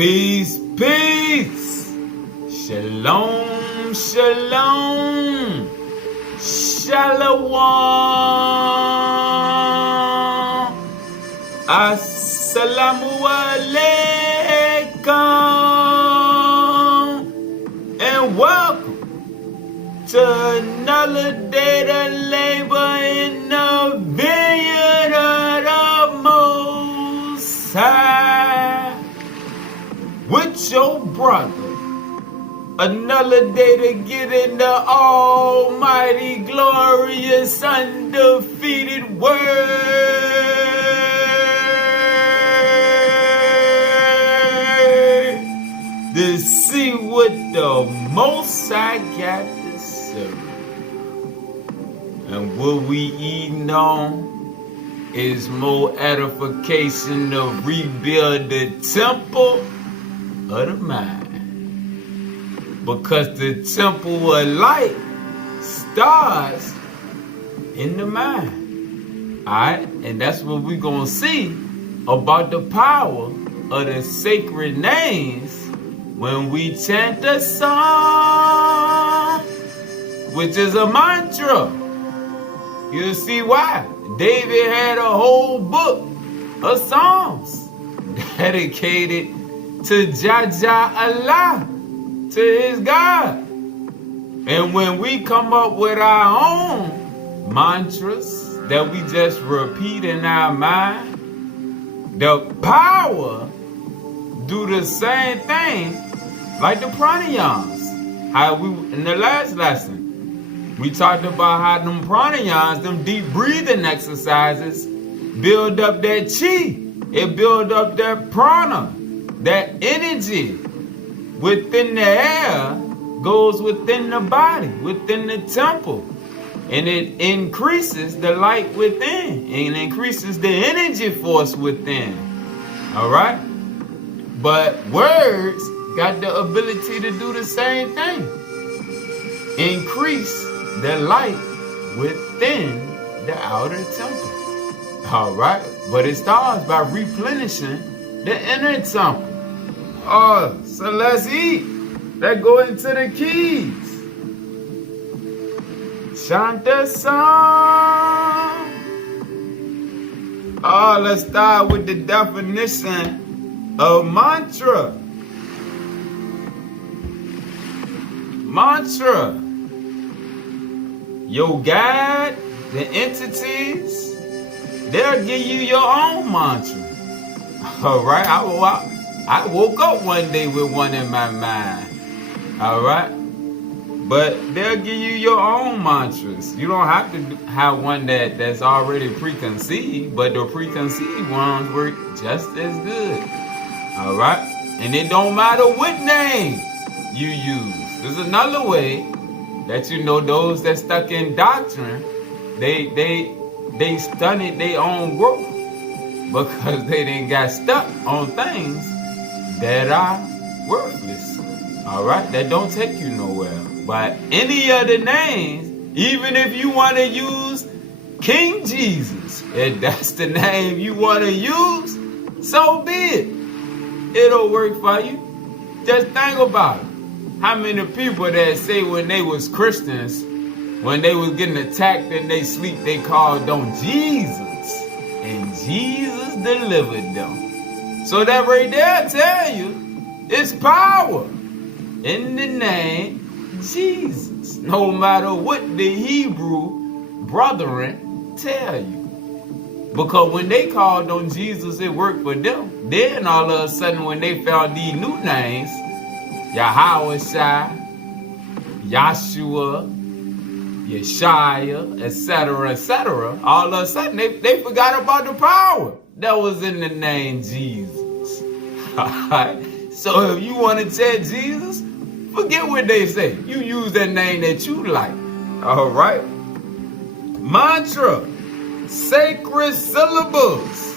Peace, peace. Shalom, shalom. Shalom. Assalamu alaikum. And welcome to another day to labor in the vineyard of the Most High. With your brother. Another day to get in the almighty, glorious, undefeated word. To see what the Most High got to serve. And what we eating on is more edification to rebuild the temple of the mind. Because the temple of light starts in the mind. Alright? And that's what we're going to see about the power of the sacred names when we chant the song, which is a mantra. You'll see why. David had a whole book of songs dedicated to Jaja Allah, to his God. And when we come up with our own mantras that we just repeat in our mind, the power do the same thing like the pranayams. How we in the last lesson we talked about how them pranayams, them deep breathing exercises, build up that chi. It build up that prana, that energy within the air goes within the body, within the temple. And it increases the light within and increases the energy force within. Alright? But words got the ability to do the same thing. Increase the light within the outer temple. Alright? But it starts by replenishing the inner temple. Oh, so let's eat. Let's go into the keys. Chant the song. Oh, let's start with the definition of mantra. Mantra. Your guide, the entities, they'll give you your own mantra. Alright, I woke up one day with one in my mind. Alright? But they'll give you your own mantras. You don't have to have one that's already preconceived, but the preconceived ones work just as good. Alright? And it don't matter what name you use. There's another way that you know those that stuck in doctrine, they stunted their own growth because they didn't got stuck on things that are worthless. Alright? That don't take you nowhere. But any other names, even if you want to use King Jesus, if that's the name you want to use, so be it. It'll work for you. Just think about it. How many people that say when they was Christians, when they was getting attacked in their sleep, they called on Jesus. And Jesus delivered them. So that right there tell you, it's power in the name Jesus. No matter what the Hebrew brethren tell you. Because when they called on Jesus, it worked for them. Then all of a sudden when they found these new names, Yahweh, Yahshua, Yeshaya, etc., all of a sudden they forgot about the power that was in the name Jesus. Alright? So if you want to tell Jesus, forget what they say. You use that name that you like. Alright? Mantra. Sacred syllables.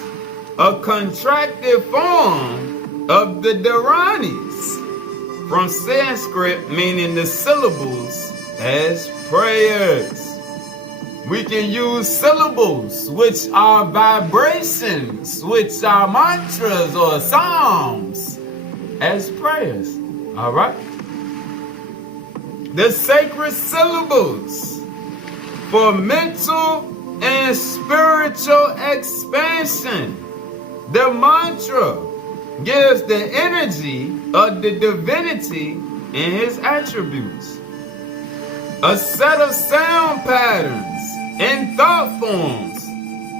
A contracted form of the Dharanis. From Sanskrit, meaning the syllables as prayers. We can use syllables, which are vibrations, which are mantras or psalms, as prayers. All right? The sacred syllables for mental and spiritual expansion. The mantra gives the energy of the divinity and his attributes. A set of sound patterns and thought forms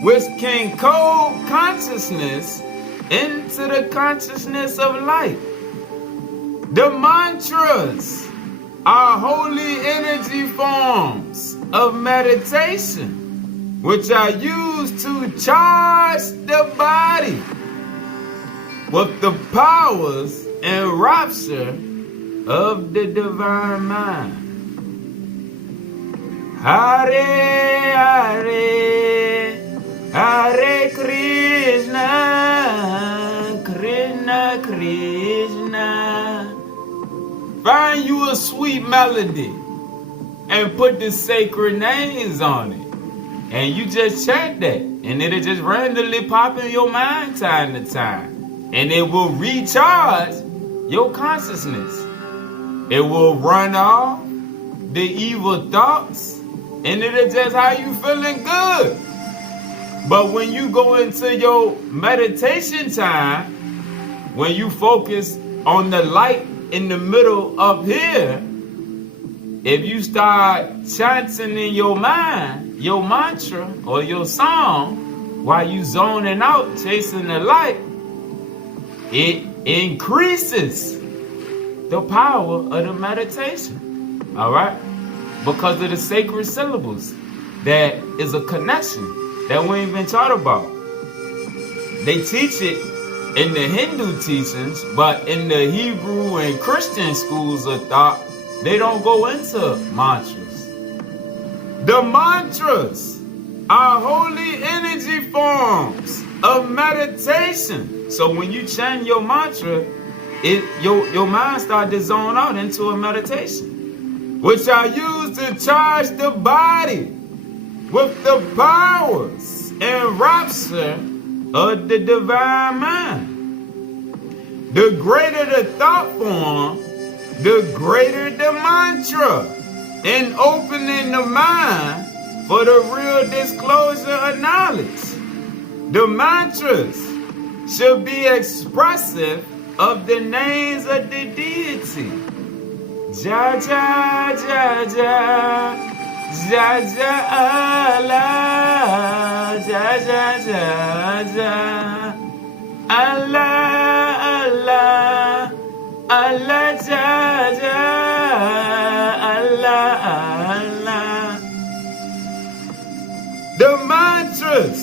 which can code consciousness into the consciousness of light. The mantras are holy energy forms of meditation, which are used to charge the body with the powers and rapture of the divine mind. Hare Hare, Hare Krishna, Krishna Krishna. Find you a sweet melody and put the sacred names on it. And you just chant that. And it'll just randomly pop in your mind time to time. And it will recharge your consciousness. It will run off the evil thoughts. And it'll just have you feeling good. But when you go into your meditation time, when you focus on the light in the middle up here, if you start chanting in your mind, your mantra or your song, while you zoning out, chasing the light, it increases the power of the meditation. All right? Because of the sacred syllables. That is a connection that we ain't been taught about. They teach it in the Hindu teachings, but in the Hebrew and Christian schools of thought, they don't go into mantras. The mantras are holy energy forms of meditation. So when you chant your mantra, your mind starts to zone out into a meditation, which are used to charge the body with the powers and rapture of the divine mind. The greater the thought form, the greater the mantra in opening the mind for the real disclosure of knowledge. The mantras should be expressive of the names of the deity. Ja ja ja ja, ja ja Allah, ja ja ja ja, Allah Allah, Allah ja ja, Allah Allah. The mantras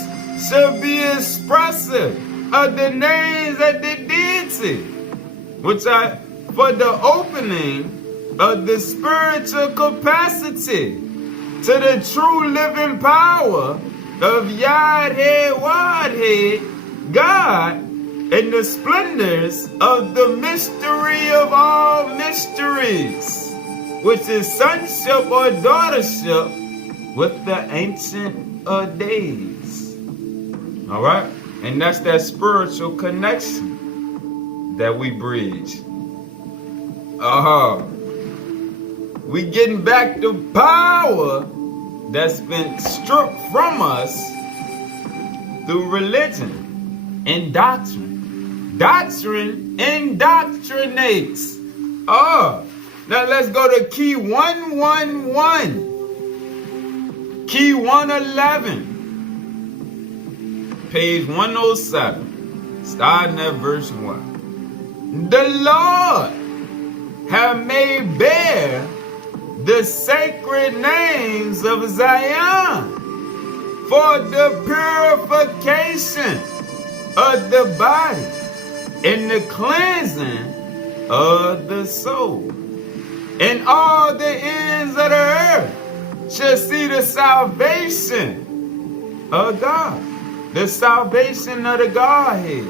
should be expressive of the names of the deity, which are for the opening of the spiritual capacity to the true living power of Yahweh Wadhead, God, and the splendors of the mystery of all mysteries, which is sonship or daughtership with the Ancient of Days. All right? And that's that spiritual connection that we bridge. We getting back the power that's been stripped from us through religion and doctrine. Doctrine indoctrinates. Now let's go to key 111. Key 111. Page 107. Starting at verse 1. The Lord have made bare the sacred names of Zion for the purification of the body and the cleansing of the soul. And all the ends of the earth shall see the salvation of God, the salvation of the Godhead.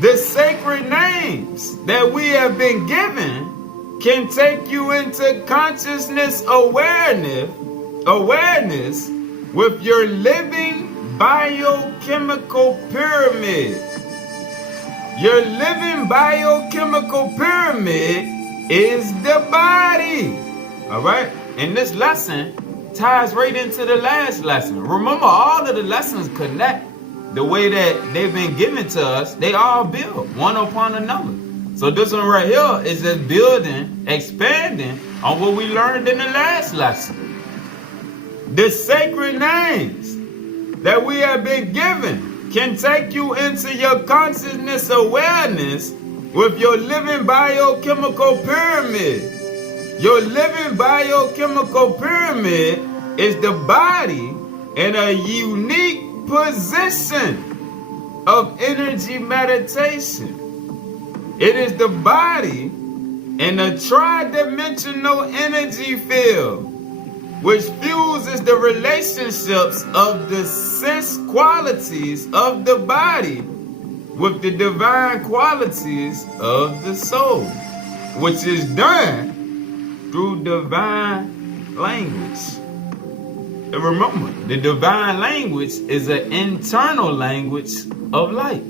The sacred names that we have been given can take you into consciousness awareness with your living biochemical pyramid. Your living biochemical pyramid is the body. All right? And this lesson ties right into the last lesson. Remember, all of the lessons connect the way that they've been given to us. They all build one upon another. So this one right here is just building, expanding on what we learned in the last lesson. The sacred names that we have been given can take you into your consciousness awareness with your living biochemical pyramid. Your living biochemical pyramid is the body in a unique position of energy meditation. It is the body in a tri-dimensional energy field, which fuses the relationships of the sense qualities of the body with the divine qualities of the soul, which is done through divine language. And remember, the divine language is an internal language of light.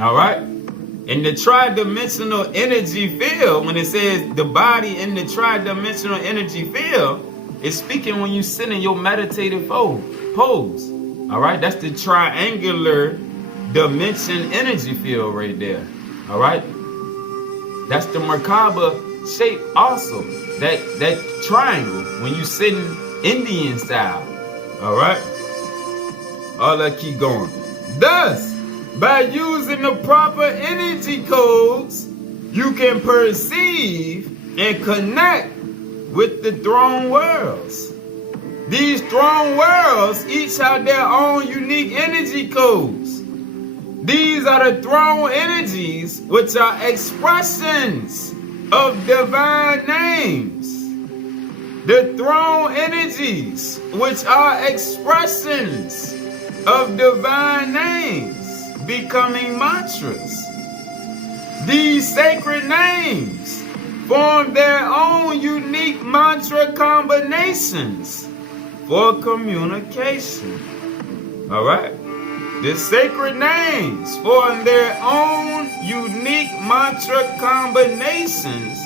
All right? In the tri-dimensional energy field, when it says the body in the tri-dimensional energy field, it's speaking when you sit in your meditative pose. All right? That's the triangular dimension energy field right there. All right? That's the Merkaba shape also. That triangle when you sitting Indian style. All right? All that keep going. Thus, by using the proper energy codes, you can perceive and connect with the throne worlds. These throne worlds each have their own unique energy codes. These are the throne energies, which are expressions of divine names. The throne energies, which are expressions of divine names, becoming mantras. These sacred names form their own unique mantra combinations for communication. All right? The sacred names form their own unique mantra combinations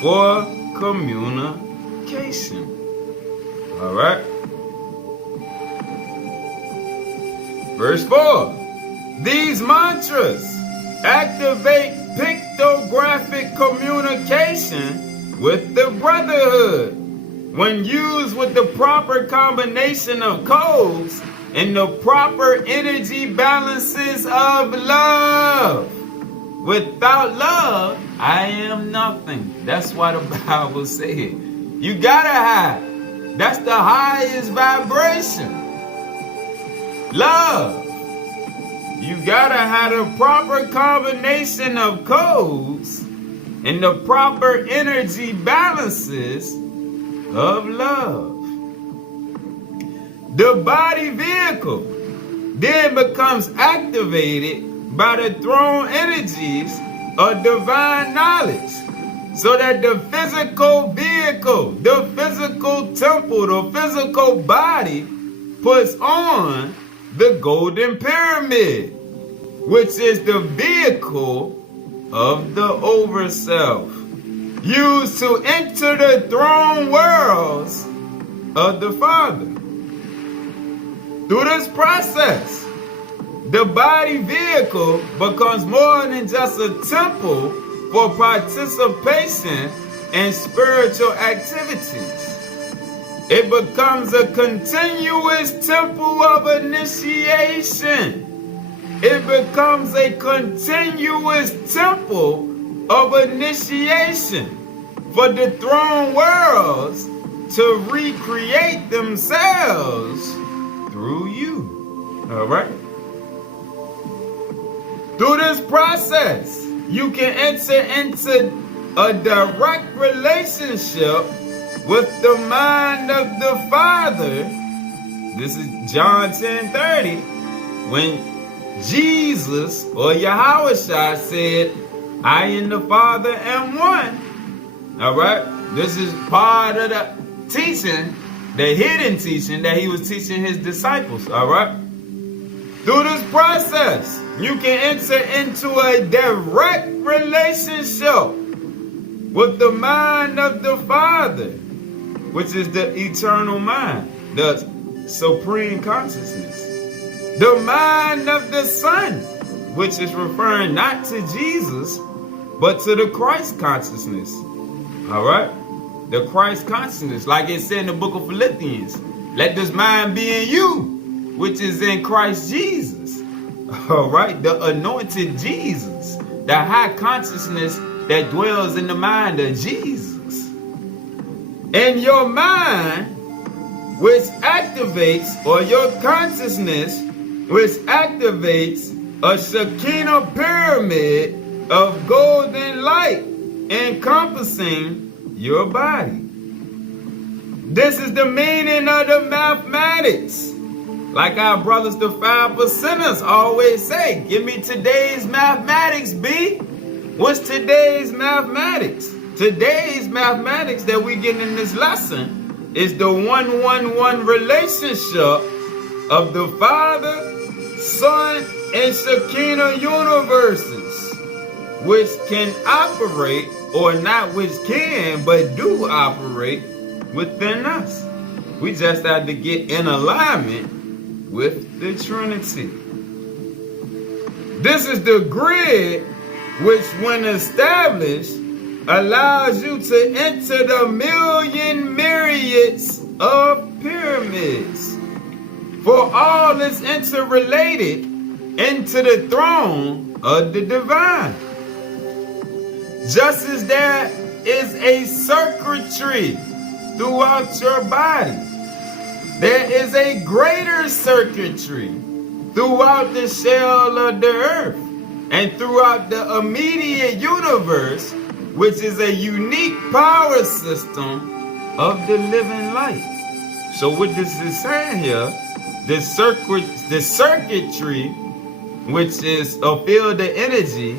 for communication. All right? Verse 4. These mantras activate pictographic communication with the brotherhood. When used with the proper combination of codes and the proper energy balances of love. Without love, I am nothing. That's why the Bible said, you gotta have. That's the highest vibration. Love. You gotta have the proper combination of codes and the proper energy balances of love. The body vehicle then becomes activated by the throne energies of divine knowledge, so that the physical vehicle, the physical temple, the physical body puts on the golden pyramid, which is the vehicle of the overself, used to enter the throne worlds of the Father. Through this process, the body vehicle becomes more than just a temple for participation in spiritual activities. It becomes a continuous temple of initiation. It becomes a continuous temple of initiation for the throne worlds to recreate themselves through you. All right? Through this process, you can enter into a direct relationship with the mind of the Father. This is John 10:30, when Jesus or Yahushua said, I and the Father am one. All right? This is part of the teaching, the hidden teaching that he was teaching his disciples. All right? Through this process, you can enter into a direct relationship with the mind of the Father, which is the eternal mind, the supreme consciousness. The mind of the Son, which is referring not to Jesus, but to the Christ consciousness. All right? The Christ consciousness, like it said in the book of Philippians, let this mind be in you, which is in Christ Jesus. All right? The anointed Jesus, the high consciousness that dwells in the mind of Jesus. And your mind, which activates, or your consciousness, which activates a Shekinah pyramid of golden light encompassing your body. This is the meaning of the mathematics. Like our brothers, the 5%ers, always say, give me today's mathematics, B. What's today's mathematics? Today's mathematics that we get in this lesson is the 1-1-1 relationship of the Father, Son, and Shekinah universes, which can operate, or not which can, but do operate within us. We just have to get in alignment with the Trinity. This is the grid which, when established, allows you to enter the million myriads of pyramids. For all is interrelated into the throne of the divine. Just as there is a circuitry throughout your body, there is a greater circuitry throughout the shell of the earth and throughout the immediate universe, which is a unique power system of the living light. So what this is saying here, the circuitry, which is a field of energy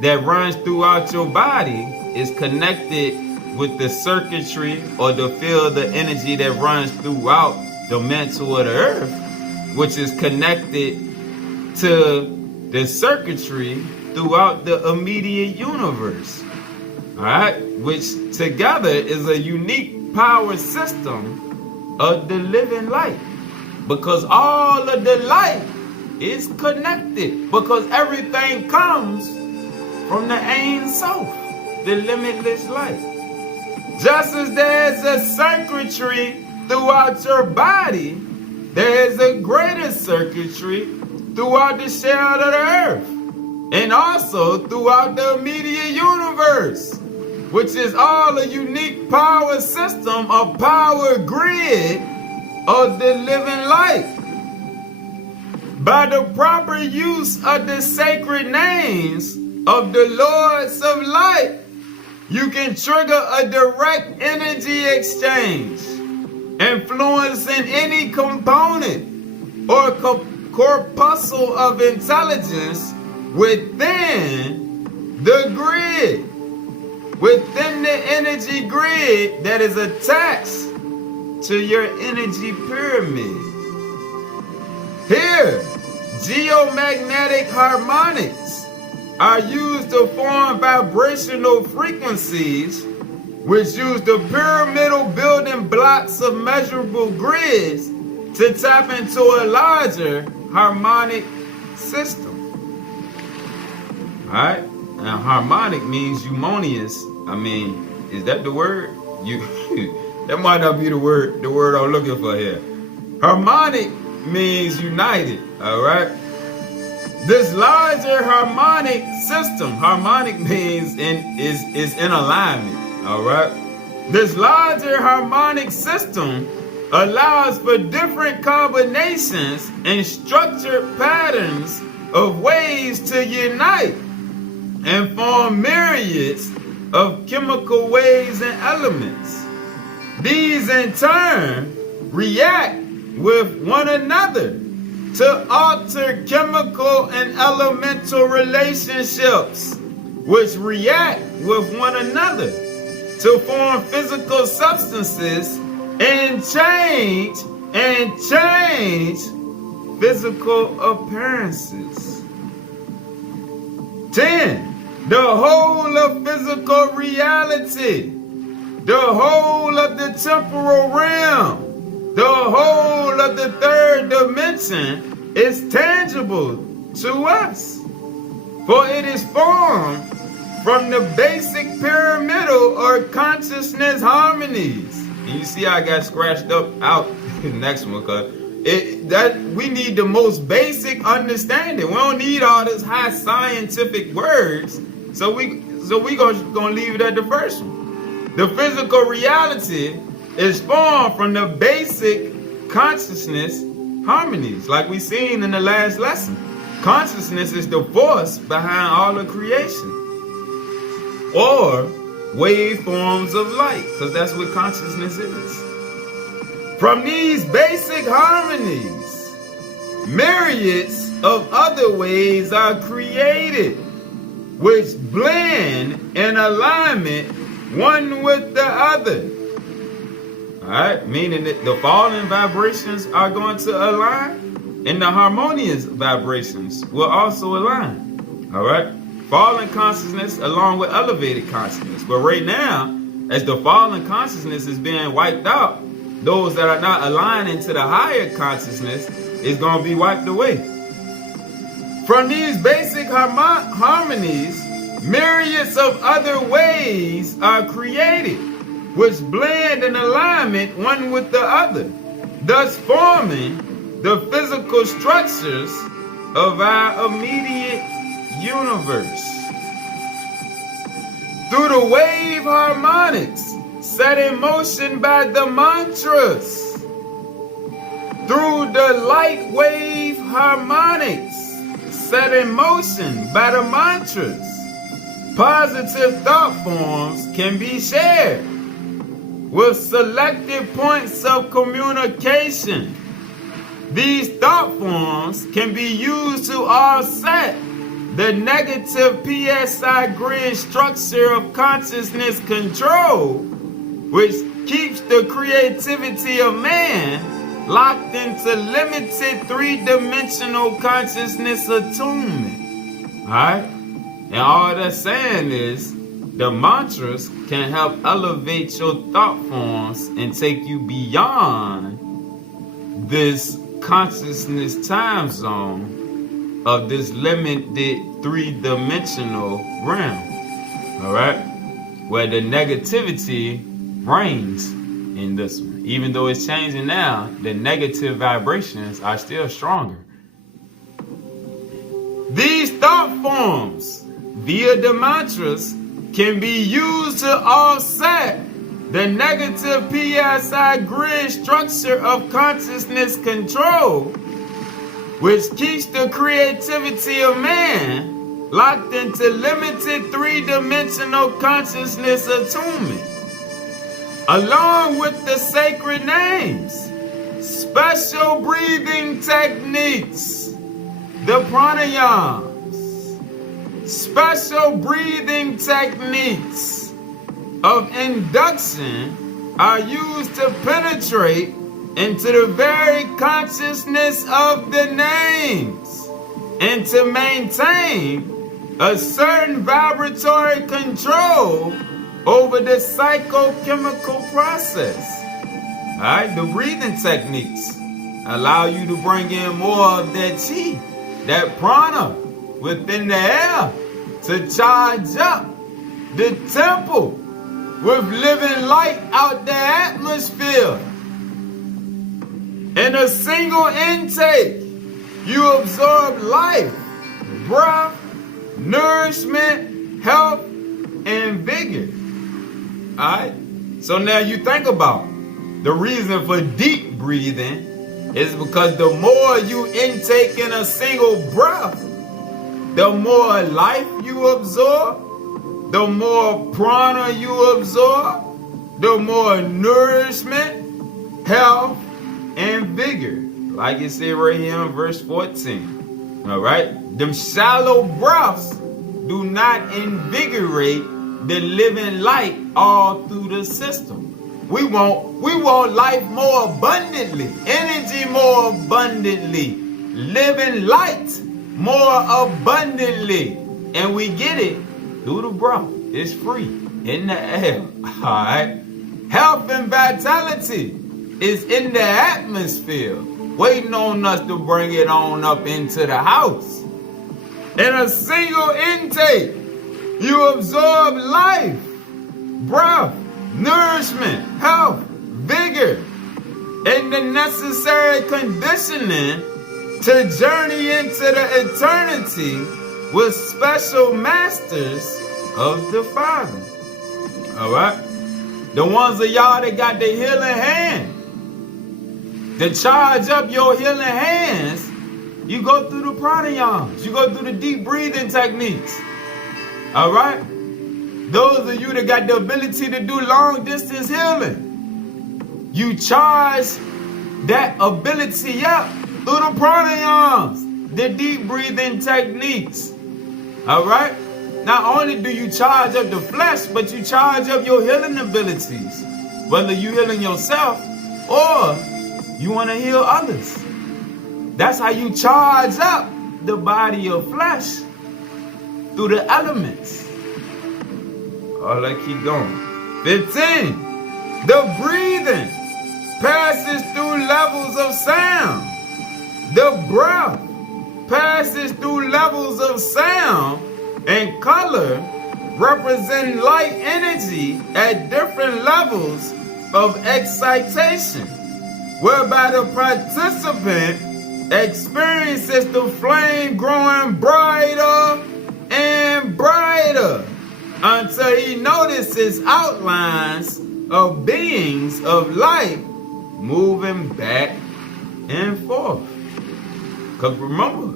that runs throughout your body, is connected with the circuitry or the field of energy that runs throughout the mantle of the earth, which is connected to the circuitry throughout the immediate universe. All right, which together is a unique power system of the living light, because all of the light is connected, because everything comes from the Ein Sof, the limitless light. Just as there's a circuitry throughout your body, there is a greater circuitry throughout the shell of the earth, and also throughout the immediate universe, which is all a unique power system, a power grid of the living light. By the proper use of the sacred names of the Lords of Light, you can trigger a direct energy exchange, influencing any component or corpuscle of intelligence within the grid, within the energy grid that is attached to your energy pyramid. Here, geomagnetic harmonics are used to form vibrational frequencies, which use the pyramidal building blocks of measurable grids to tap into a larger harmonic system. All right, now harmonic means euphonious. I mean, is that the word? That might not be the word I'm looking for here. Harmonic means united. All right. This larger harmonic system, harmonic means is in alignment. All right. This larger harmonic system allows for different combinations and structured patterns of ways to unite and form myriads of chemical waves and elements. These in turn react with one another to alter chemical and elemental relationships, which react with one another to form physical substances and change physical appearances. 10. The whole of physical reality, the whole of the temporal realm, the whole of the third dimension is tangible to us, for it is formed from the basic pyramidal or consciousness harmonies. And you see I got scratched up out the next one, because that we need the most basic understanding. We don't need all this high scientific words. So we gonna leave it at the first one. The physical reality is formed from the basic consciousness harmonies, like we seen in the last lesson. Consciousness is the force behind all of creation, or waveforms of light, because that's what consciousness is. From these basic harmonies, myriads of other ways are created, which blend in alignment one with the other. Alright, meaning that the falling vibrations are going to align, and the harmonious vibrations will also align. Alright, fallen consciousness along with elevated consciousness. But right now, as the fallen consciousness is being wiped out, those that are not aligning to the higher consciousness is going to be wiped away. From these basic harmonies, myriads of other ways are created, which blend in alignment one with the other, thus forming the physical structures of our immediate universe. Through the wave harmonics set in motion by the mantras, through the light wave harmonics set in motion by the mantras, positive thought forms can be shared with selected points of communication. These thought forms can be used to offset the negative PSI grid structure of consciousness control, which keeps the creativity of man locked into limited three-dimensional consciousness attunement. Alright? And all that's saying is the mantras can help elevate your thought forms and take you beyond this consciousness time zone of this limited three-dimensional realm. Alright? Where the negativity reigns in this one. Even though it's changing now, the negative vibrations are still stronger. These thought forms via the mantras can be used to offset the negative PSI grid structure of consciousness control, which keeps the creativity of man locked into limited three-dimensional consciousness attunement. Along with the sacred names, special breathing techniques, the pranayams, special breathing techniques of induction are used to penetrate into the very consciousness of the names and to maintain a certain vibratory control over the psychochemical process. Alright, the breathing techniques allow you to bring in more of that chi, that prana within the air to charge up the temple with living light out the atmosphere. In a single intake, you absorb life, breath, nourishment, health, and vigor. Alright? So now you think about the reason for deep breathing is because the more you intake in a single breath, the more life you absorb, the more prana you absorb, the more nourishment, health, and vigor. Like it said right here in verse 14. Alright? Them shallow breaths do not invigorate the living light all through the system. We want life more abundantly, energy more abundantly, living light more abundantly. And we get it through the breath. It's free in the air. Alright. Health and vitality is in the atmosphere, waiting on us to bring it on up into the house. In a single intake, you absorb life, breath, nourishment, health, vigor, and the necessary conditioning to journey into the eternity with special masters of the Father. Alright? The ones of y'all that got the healing hand. To charge up your healing hands, you go through the pranayams. You go through the deep breathing techniques. Alright? Those of you that got the ability to do long distance healing, you charge that ability up through the pranayams, the deep breathing techniques. Alright? Not only do you charge up the flesh, but you charge up your healing abilities. Whether you healing yourself or you want to heal others. That's how you charge up the body of flesh through the elements. Oh, let's keep going. 15. The breathing passes through levels of sound. The breath passes through levels of sound and color, representing light energy at different levels of excitation, whereby the participant experiences the flame growing brighter and brighter until he notices outlines of beings of light moving back and forth. Because remember,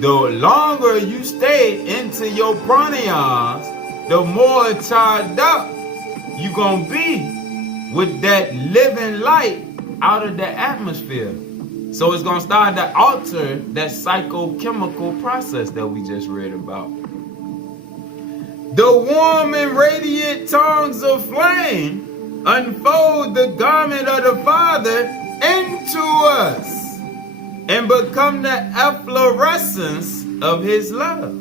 the longer you stay into your pranayams, the more charged up you're going to be with that living light out of the atmosphere. So it's going to start to alter that psychochemical process that we just read about. The warm and radiant tongues of flame unfold the garment of the Father into us and become the efflorescence of his love.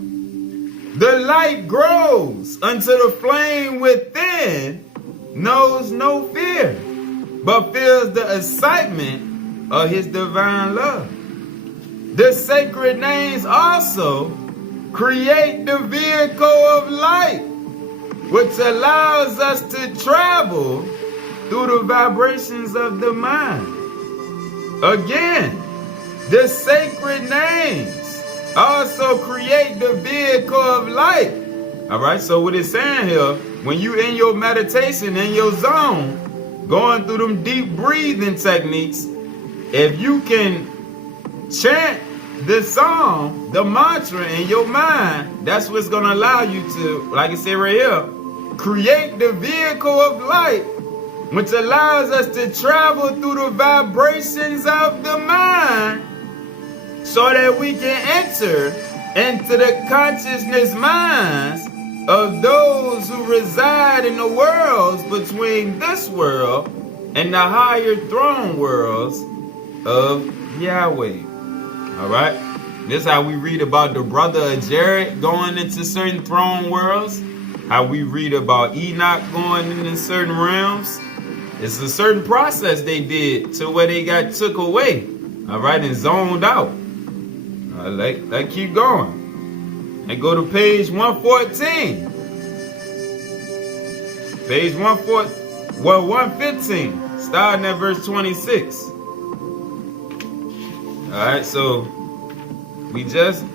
The light grows until the flame within knows no fear, but feels the excitement of his divine love. The sacred names also create the vehicle of light, which allows us to travel through the vibrations of the mind. Again, the sacred names also create the vehicle of light. All right, so what it's saying here, when you in your meditation, in your zone, going through them deep breathing techniques, if you can chant the song, the mantra in your mind, that's what's going to allow you to, like I said right here, create the vehicle of light, which allows us to travel through the vibrations of the mind so that we can enter into the consciousness minds of those who reside in the worlds between this world and the higher throne worlds of Yahweh. All right? This is how we read about the brother of Jared going into certain throne worlds. How we read about Enoch going into certain realms. It's a certain process they did to where they got took away. All right? And zoned out. Let's keep going. And go to page 114. Page 115. Starting at verse 26. Alright, so we just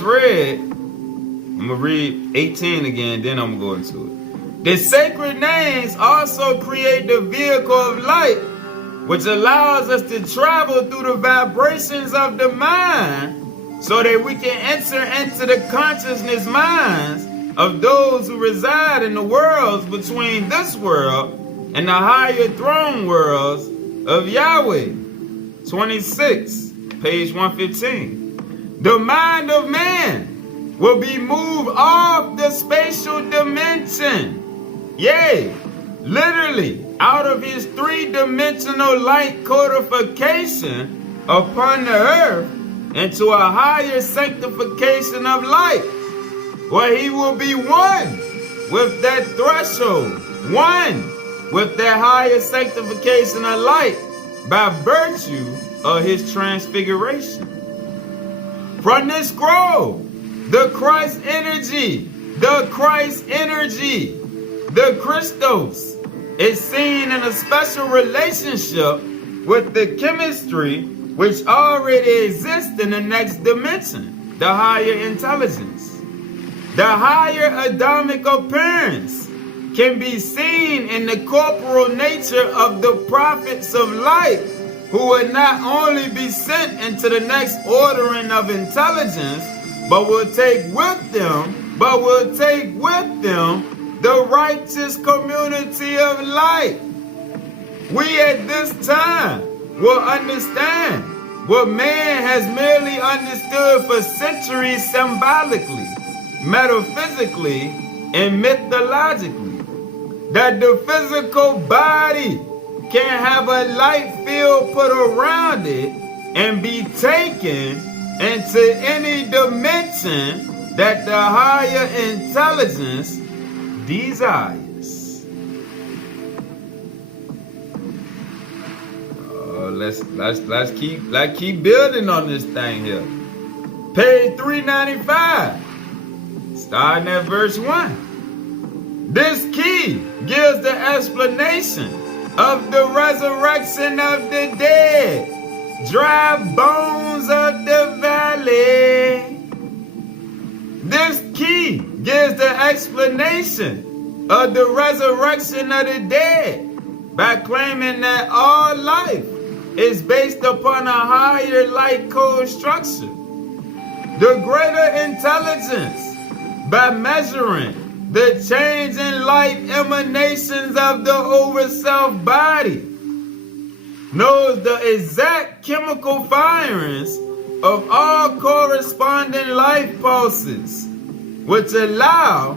read. I'm gonna read 18 again, then I'm gonna go into it. The sacred names also create the vehicle of light, which allows us to travel through the vibrations of the mind so that we can enter into the consciousness minds of those who reside in the worlds between this world and the higher throne worlds of Yahweh. 26, page 115. The mind of man will be moved off the spatial dimension, yea, literally out of his three-dimensional light codification upon the earth into a higher sanctification of light, where he will be one with that threshold, one with that higher sanctification of light by virtue of his transfiguration. From this scroll, the Christ energy, the Christos, is seen in a special relationship with the chemistry which already exists in the next dimension, the higher intelligence. The higher Adamic appearance can be seen in the corporal nature of the prophets of light, who will not only be sent into the next ordering of intelligence, but will take with them the righteous community of light. We at this time will understand what man has merely understood for centuries symbolically, metaphysically, and mythologically, that the physical body can have a light field put around it and be taken into any dimension that the higher intelligence desires. Let's keep building on this thing here. Page 395, starting at verse 1. This key gives the explanation of the resurrection of the dead, dry bones of the valley. This key gives the explanation of the resurrection of the dead by claiming that all life is based upon a higher light code structure. The greater intelligence, by measuring the change in light emanations of the overself body, knows the exact chemical firings of all corresponding life pulses, which allow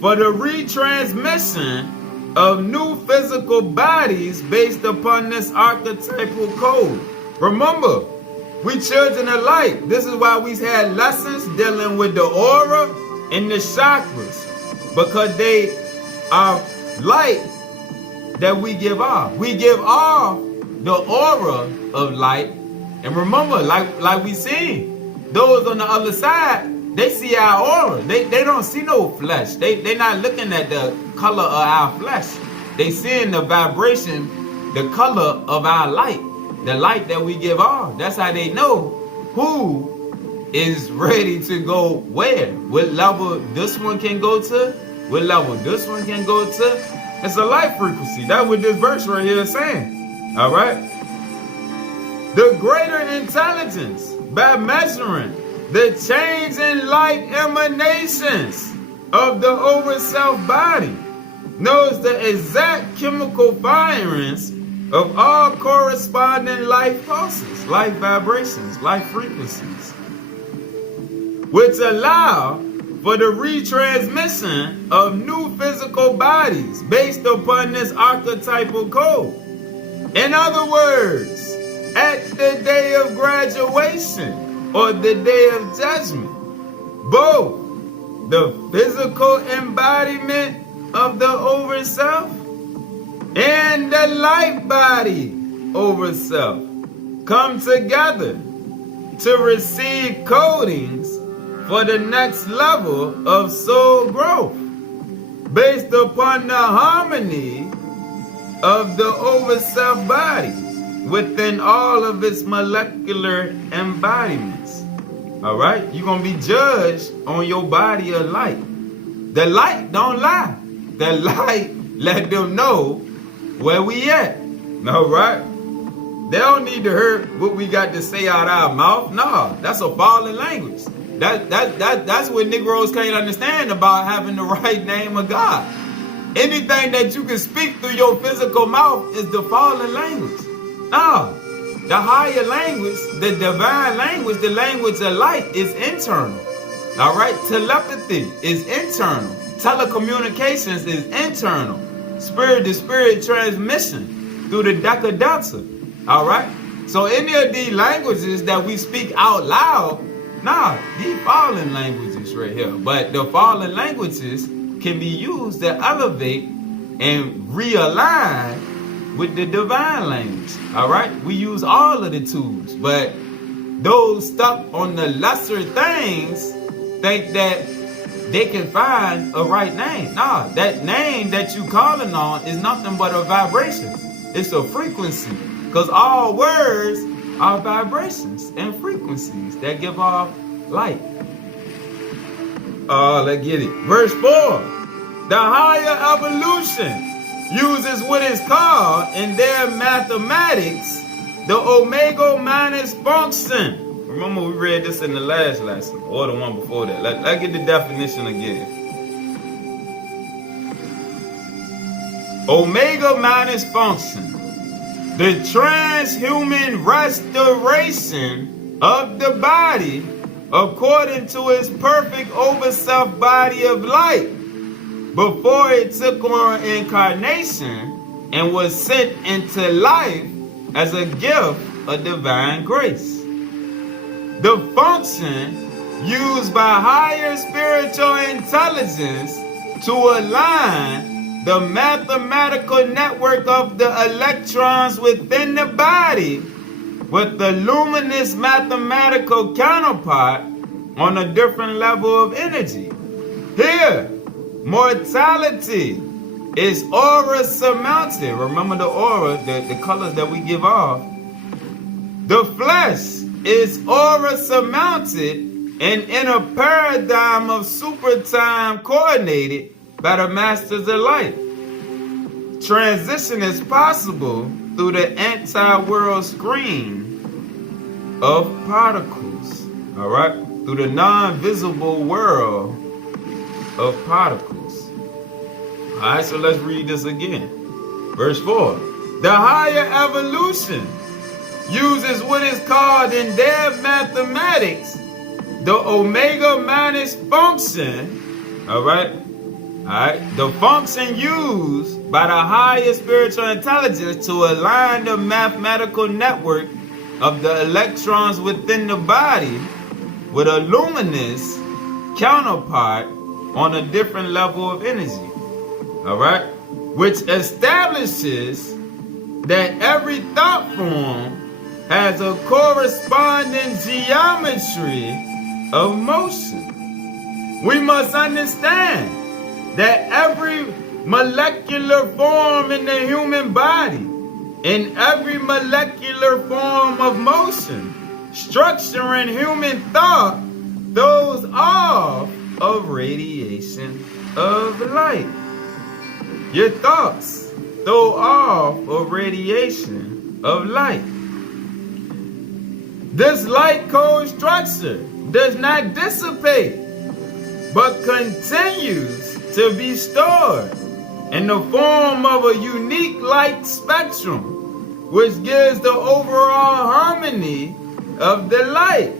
for the retransmission of new physical bodies based upon this archetypal code. Remember, we children of light. This is why we had lessons dealing with the aura and the chakras, because they are light that we give off. We give off the aura of light. And remember, like we seen, those on the other side, they see our aura. They don't see no flesh. They not looking at the color of our flesh. They seeing the vibration, the color of our light, the light that we give off. That's how they know who is ready to go where. What level this one can go to, what level this one can go to. It's a light frequency. That's what this verse right here is saying. All right? The greater intelligence, by measuring the change in light emanations of the overself body, knows the exact chemical firings of all corresponding life pulses, life vibrations, life frequencies, which allow for the retransmission of new physical bodies based upon this archetypal code. In other words, at the day of graduation or the day of judgment, both the physical embodiment of the overself and the light body overself come together to receive codings for the next level of soul growth based upon the harmony of the overself body within all of its molecular embodiments. All right? You're going to be judged on your body of light. The light don't lie. The light let them know where we at. All right? They don't need to hear what we got to say out our mouth. No, that's a fallen language. That's what Negroes can't understand about having the right name of God. Anything that you can speak through your physical mouth is the fallen language. No, the higher language, the divine language, the language of light is internal. All right, telepathy is internal. Telecommunications is internal. spirit-to-spirit transmission through the Decadenta. All right? So any of these languages that we speak out loud, these fallen languages right here. But the fallen languages can be used to elevate and realign with the divine language. All right? We use all of the tools. But those stuck on the lesser things think that they can find a right name. That name that you calling on is nothing but a vibration. It's a frequency. Because all words are vibrations and frequencies that give off light. Let's get it. Verse 4. The higher evolution uses what is called in their mathematics the omega minus function. Remember we read this in the last lesson, or the one before that. Let's get the definition again. Omega minus function. The transhuman restoration of the body according to its perfect over-self body of light before it took on incarnation and was sent into life as a gift of divine grace. The function used by higher spiritual intelligence to align the mathematical network of the electrons within the body with the luminous mathematical counterpart on a different level of energy. Here, mortality is aura surmounted. Remember the aura, the colors that we give off. The flesh is aura surmounted and in a paradigm of super time coordinated by the masters of light. Transition is possible through the anti-world screen of particles. All right? Through the non-visible world of particles. All right, so let's read this again. Verse 4. The higher evolution uses what is called in their mathematics the omega minus function. All right? The function used by the higher spiritual intelligence to align the mathematical network of the electrons within the body with a luminous counterpart on a different level of energy. All right? Which establishes that every thought form has a corresponding geometry of motion. We must understand that every molecular form in the human body, in every molecular form of motion, structuring human thought, throws off a radiation of light. Your thoughts throw off a radiation of light. This light code structure does not dissipate, but continues to be stored in the form of a unique light spectrum, which gives the overall harmony of the light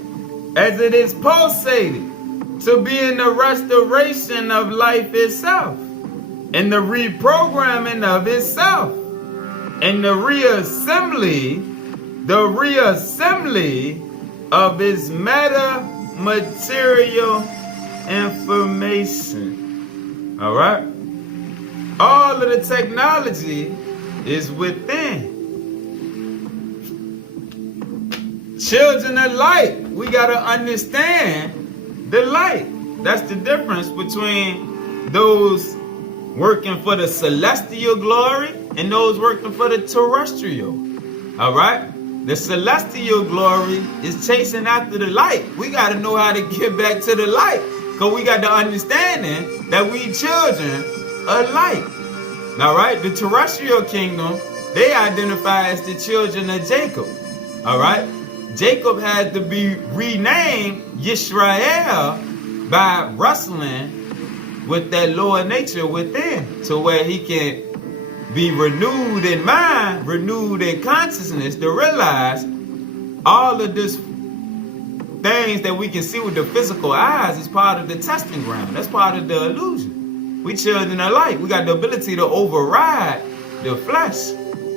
as it is pulsated to be in the restoration of life itself, in the reprogramming of itself, in the reassembly of its meta-material information. All right? All of the technology is within. Children of light, we got to understand the light. That's the difference between those working for the celestial glory and those working for the terrestrial. All right? The celestial glory is chasing after the light. We got to know how to get back to the light, because we got the understanding that we children of light. All right? The terrestrial kingdom, they identify as the children of Jacob. All right? Jacob had to be renamed Yisrael by wrestling with that lower nature within, to where he can be renewed in mind, renewed in consciousness, to realize all of this things that we can see with the physical eyes is part of the testing ground. That's part of the illusion. We children of light. We got the ability to override the flesh.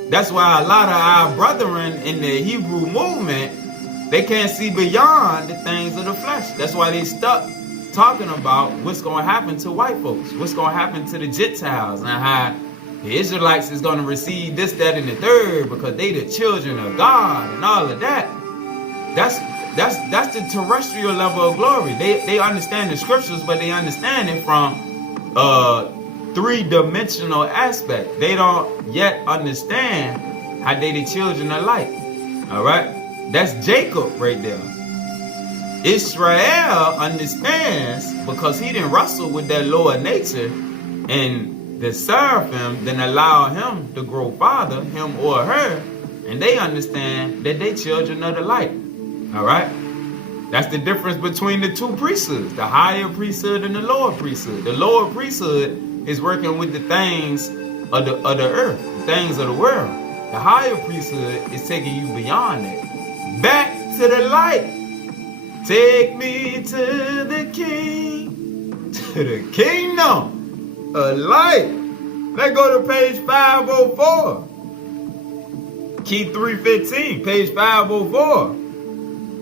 That's why a lot of our brethren in the Hebrew movement, they can't see beyond the things of the flesh. That's why they stuck talking about what's going to happen to white folks, what's going to happen to the Gentiles, and how the Israelites is going to receive this, that, and the third because they the children of God and all of that. That's the terrestrial level of glory. They understand the scriptures, but they understand it from three-dimensional aspect. They don't yet understand how they the children of light. All right, that's Jacob right there. Israel understands because he didn't wrestle with that lower nature, and the seraphim then allow him to grow farther, him or her, and they understand that they children of the light. All right, that's the difference between the two priesthoods, the higher priesthood and the lower priesthood. The lower priesthood is working with the things of the earth, the things of the world. The higher priesthood is taking you beyond that, back to the light. Take me to the King, to the kingdom of light. Let's go to page 504. Key 315, page 504.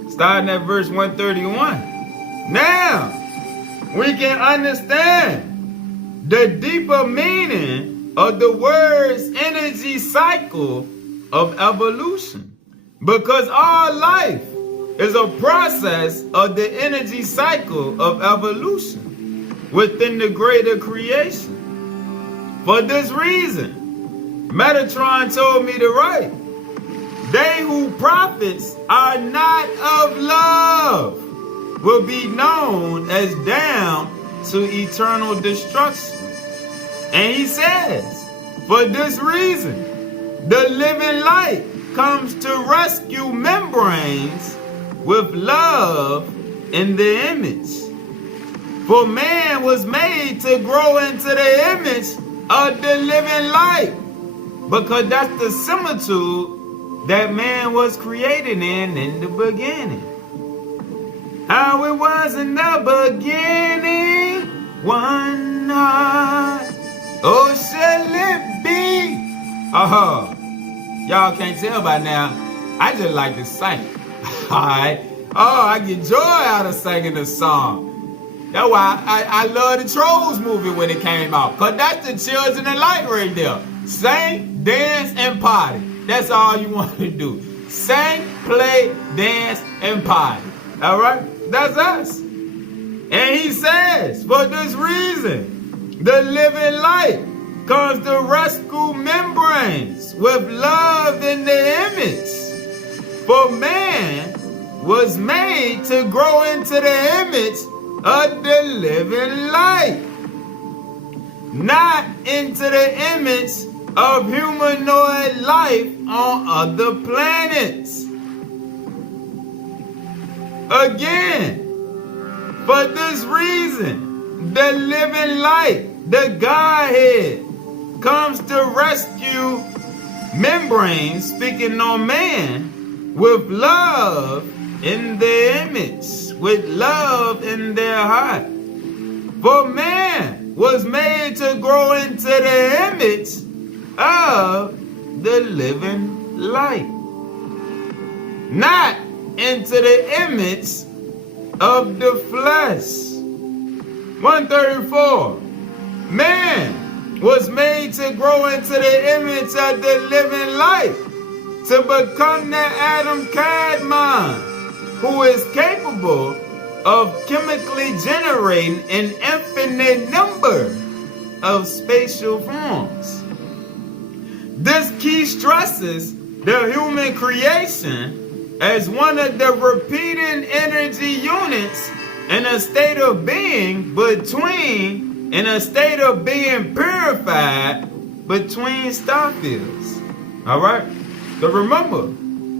Starting at verse 131. Now, we can understand the deeper meaning of the word's energy cycle of evolution. Because all life is a process of the energy cycle of evolution within the greater creation. For this reason, Metatron told me to write, they who prophets are not of love will be known as down to eternal destruction. And he says, for this reason, the living light comes to rescue membranes with love in the image. For man was made to grow into the image of the living light, because that's the similitude that man was created in the beginning. How it was in the beginning, one heart. Oh, shall it be? Oh, y'all can't tell by now, I just like to sing. Alright? Oh, I get joy out of singing this song. That's why I love the Trolls movie when it came out. Because that's the children of light right there. Sing, dance, and party. That's all you want to do. Sing, play, dance, and party. All right? That's us. And he says, for this reason, the living light comes to rescue membranes with love in the image. For man was made to grow into the image of the living light, not into the image of humanoid life on other planets. Again, for this reason, the living light, the Godhead, comes to rescue membranes, speaking on man, with love in their image, with love in their heart. For man was made to grow into the image of the living light, not into the image of the flesh. 134. Man was made to grow into the image of the living light, to become the Adam Kadmon, who is capable of chemically generating an infinite number of spatial forms. This key stresses the human creation as one of the repeating energy units in a state of being purified between star fields. All right? So remember,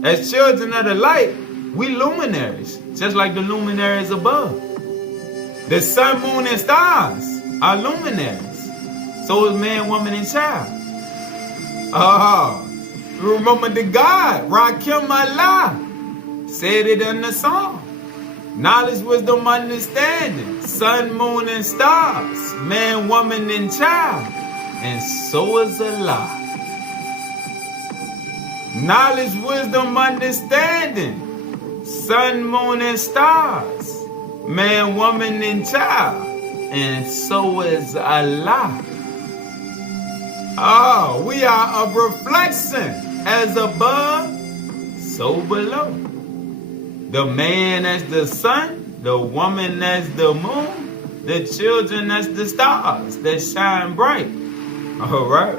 as children of the light, we luminaries, just like the luminaries above. The sun, moon, and stars are luminaries. So is man, woman, and child. Remember the God, Rakim Allah, said it in the song. Knowledge, wisdom, understanding. Sun, moon, and stars. Man, woman, and child. And so is Allah. Knowledge, wisdom, understanding. Sun, moon, and stars. Man, woman, and child. And so is Allah. Oh, we are a reflection, as above, so below. The man as the sun, the woman as the moon, the children as the stars that shine bright. All right.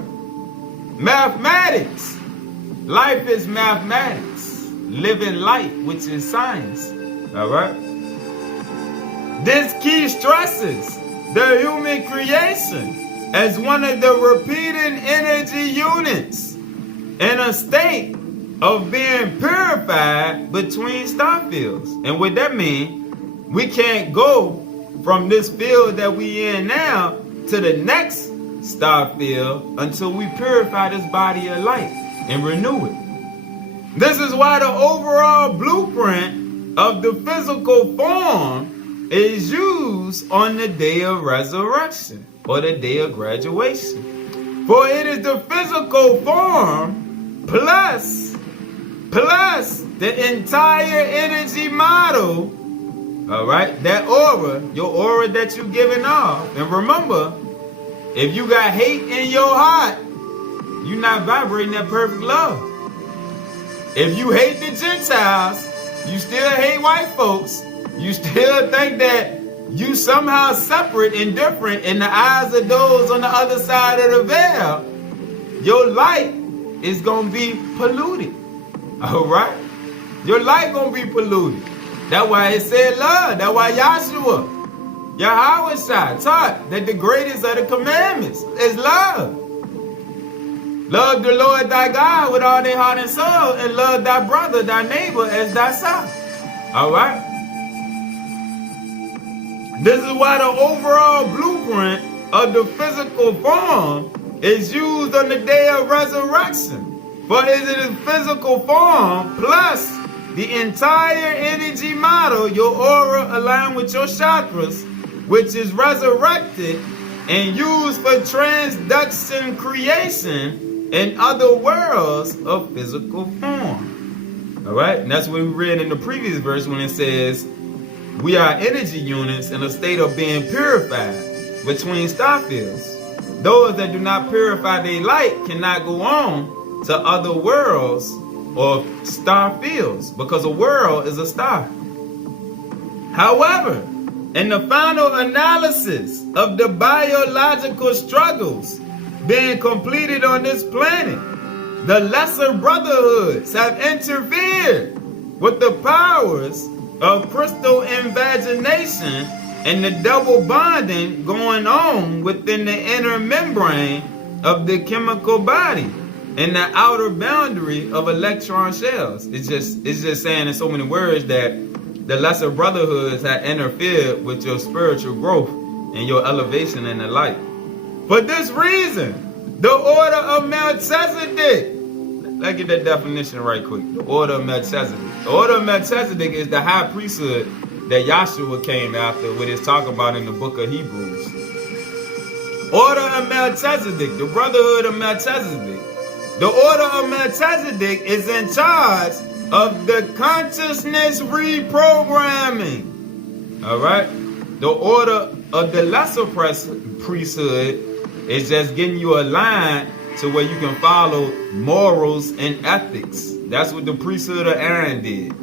Mathematics. Life is mathematics. Living light, which is science. All right. This key stresses the human creation as one of the repeating energy units in a state of being purified between star fields. And what that means, we can't go from this field that we in now to the next star field until we purify this body of light and renew it. This is why the overall blueprint of the physical form is used on the day of resurrection or the day of graduation. For it is the physical form plus the entire energy model, all right, that aura, your aura that you're giving off. And remember, if you got hate in your heart, you're not vibrating that perfect love. If you hate the Gentiles, you still hate white folks, you still think that you somehow separate and different in the eyes of those on the other side of the veil, your light is going to be polluted. All right? Your light going to be polluted. That's why it said love. That's why Yahshua, Yahweh taught that the greatest of the commandments is love. Love the Lord thy God with all thy heart and soul, and love thy brother, thy neighbor as thyself. All right? This is why the overall blueprint of the physical form is used on the day of resurrection. For it is the physical form plus the entire energy model, your aura aligned with your chakras, which is resurrected and used for transduction creation in other worlds of physical form. All right? And that's what we read in the previous verse when it says, we are energy units in a state of being purified between star fields. Those that do not purify their light cannot go on to other worlds or star fields, because a world is a star. However, in the final analysis of the biological struggles being completed on this planet, the lesser brotherhoods have interfered with the powers of crystal invagination and the double bonding going on within the inner membrane of the chemical body and the outer boundary of electron shells. It's just saying in so many words that the lesser brotherhoods have interfered with your spiritual growth and your elevation in the light. For this reason, the order of Melchizedek, let's get that definition right quick. The order of Melchizedek. The order of Melchizedek is the high priesthood that Yahshua came after, what it's talking about in the book of Hebrews. Order of Melchizedek, the brotherhood of Melchizedek. The order of Melchizedek is in charge of the consciousness reprogramming. All right? The order of the lesser priesthood is just getting you aligned to where you can follow morals and ethics. That's what the priesthood of Aaron did.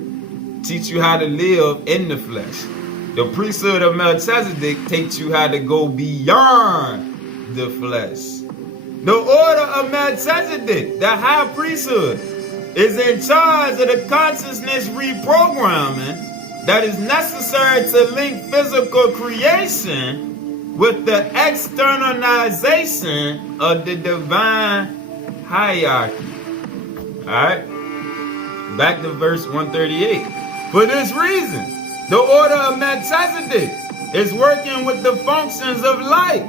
Teach you how to live in the flesh. The priesthood of Melchizedek takes you how to go beyond the flesh. The order of Melchizedek, the high priesthood, is in charge of the consciousness reprogramming that is necessary to link physical creation with the externalization of the divine hierarchy. Alright? Back to verse 138. For this reason, the order of Melchizedek is working with the functions of light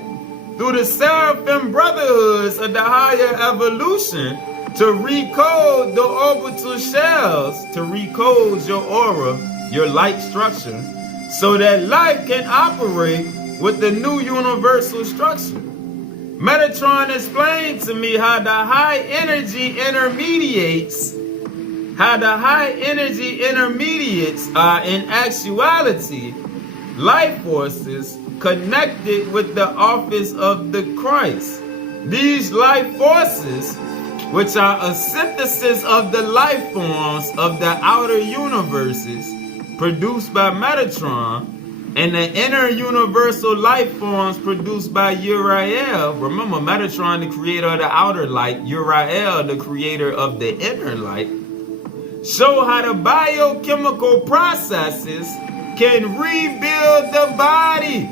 through the seraphim brotherhoods of the higher evolution to recode the orbital shells, to recode your aura, your light structure, so that life can operate with the new universal structure. Metatron explained to me how the high energy intermediates are in actuality life forces connected with the office of the Christ. These life forces, which are a synthesis of the life forms of the outer universes produced by Metatron, and the inner universal life forms produced by Uriel. Remember, Metatron, the creator of the outer light, Uriel, the creator of the inner light, show how the biochemical processes can rebuild the body.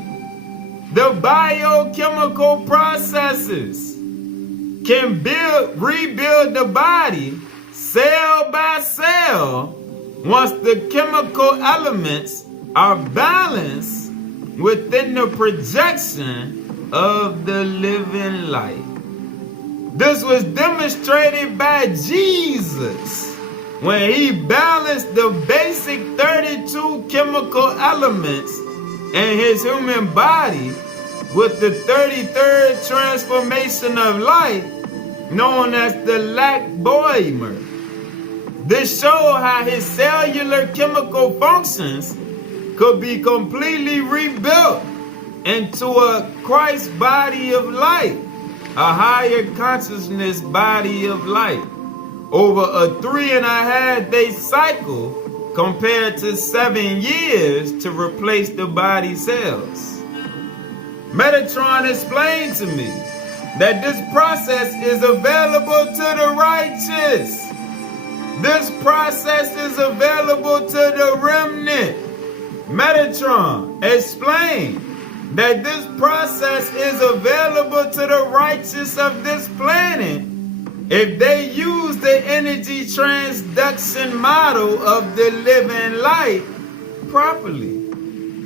The biochemical processes can rebuild the body cell by cell once the chemical elements are balanced within the projection of the living light. This was demonstrated by Jesus when he balanced the basic 32 chemical elements in his human body with the 33rd transformation of light, known as the Boimer. This showed how his cellular chemical functions could be completely rebuilt into a Christ body of light, a higher consciousness body of light, over a 3.5 day cycle compared to 7 years to replace the body cells. Metatron explained to me that this process is available to the righteous. This process is available to the remnant. Metatron explained that this process is available to the righteous of this planet if they use the energy transduction model of the living light properly.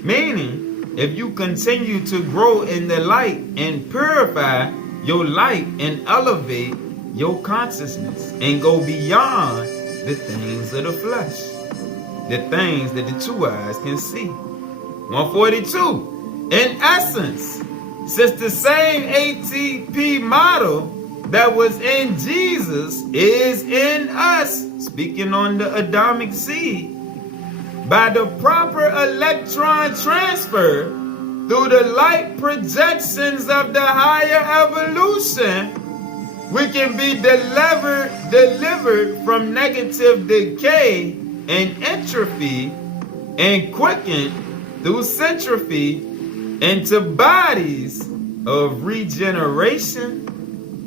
Meaning, if you continue to grow in the light and purify your light and elevate your consciousness and go beyond the things of the flesh, the things that the two eyes can see. 142. In essence, since the same ATP model that was in Jesus is in us, speaking on the Adamic seed, by the proper electron transfer through the light projections of the higher evolution, we can be delivered from negative decay and entropy and quickened through centropy into bodies of regeneration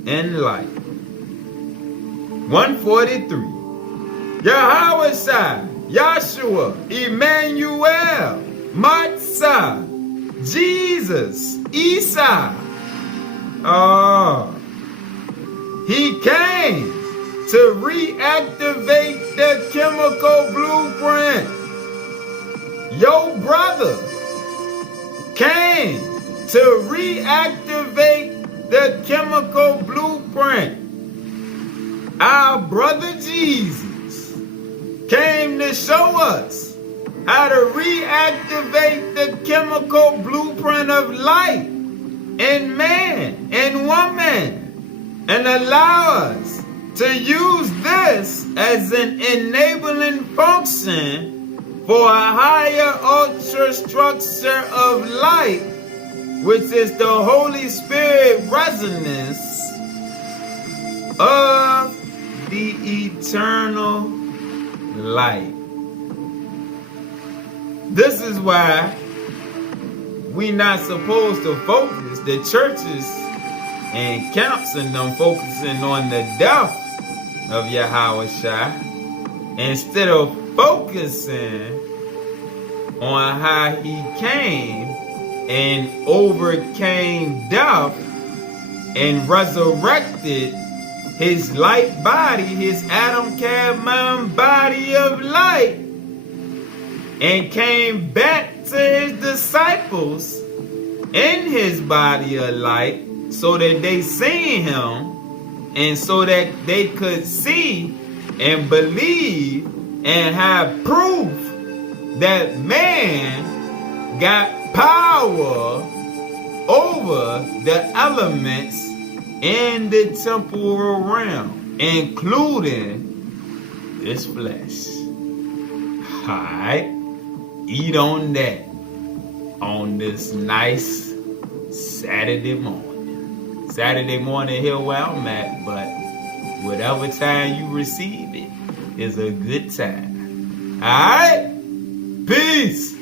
and light. 143. Yahweh, Yahshua, Emmanuel, Matzah, Jesus, Isa. He came to reactivate the chemical blueprint. Your brother came to reactivate the chemical blueprint. Our brother Jesus came to show us how to reactivate the chemical blueprint of light in man and woman, and allow us to use this as an enabling function for a higher ultra structure of light, which is the Holy Spirit resonance of the eternal light. This is why we not supposed to focus, the churches and camps and them focusing on the death of Yahweh Shai, instead of focusing on how he came and overcame death and resurrected his light body, his Adam Kadmon body of light, and came back to his disciples in his body of light so that they seen him and so that they could see and believe and have proof that man got power over the elements in the temporal realm, including this flesh. Alright? Eat on that on this nice Saturday morning. Saturday morning here where I'm at, but whatever time you receive it is a good time. Alright? Peace.